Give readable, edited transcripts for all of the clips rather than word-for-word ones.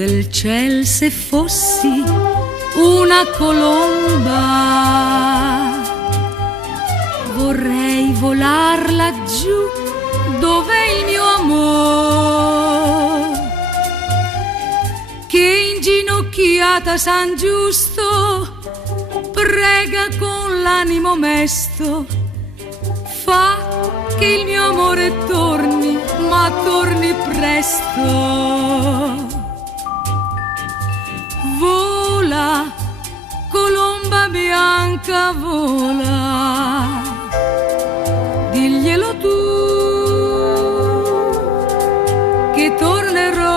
del ciel se fossi una colomba, vorrei volar laggiù dov'è il mio amor, che inginocchiata San Giusto prega con l'animo mesto, fa che il mio amore torni, ma torni presto. Vola, colomba bianca, vola, diglielo tu che tornerò,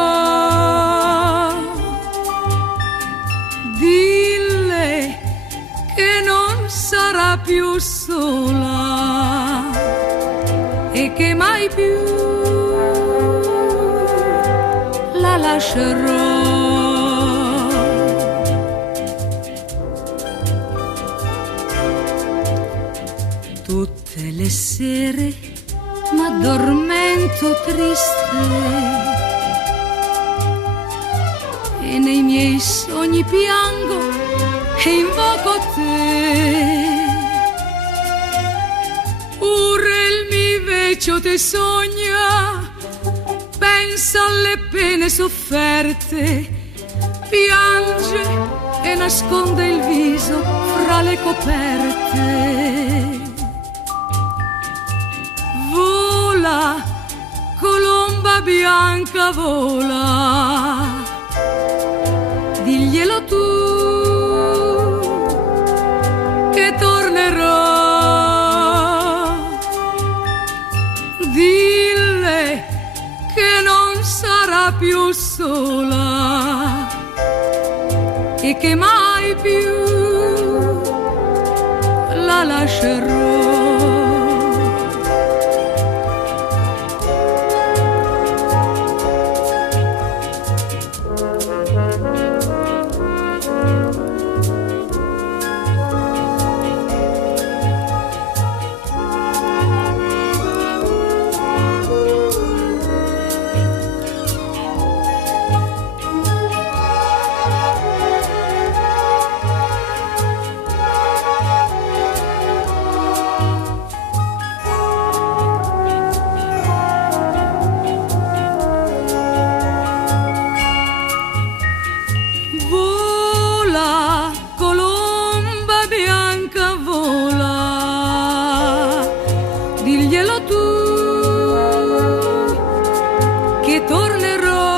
dille che non sarà più sola e che mai più la lascerò. Tutte le sere m'addormento triste e nei miei sogni piango e invoco te. Ora mi vecio te sogna, pensa alle pene sofferte, piange e nasconde il viso fra le coperte. Vola, colomba bianca, vola, diglielo tu che tornerò, dille che non sarà più sola e che mai più la lascerò. Diglielo tu che tornerò,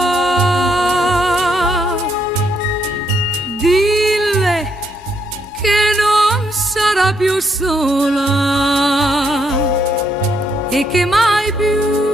dille che non sarà più sola e che mai più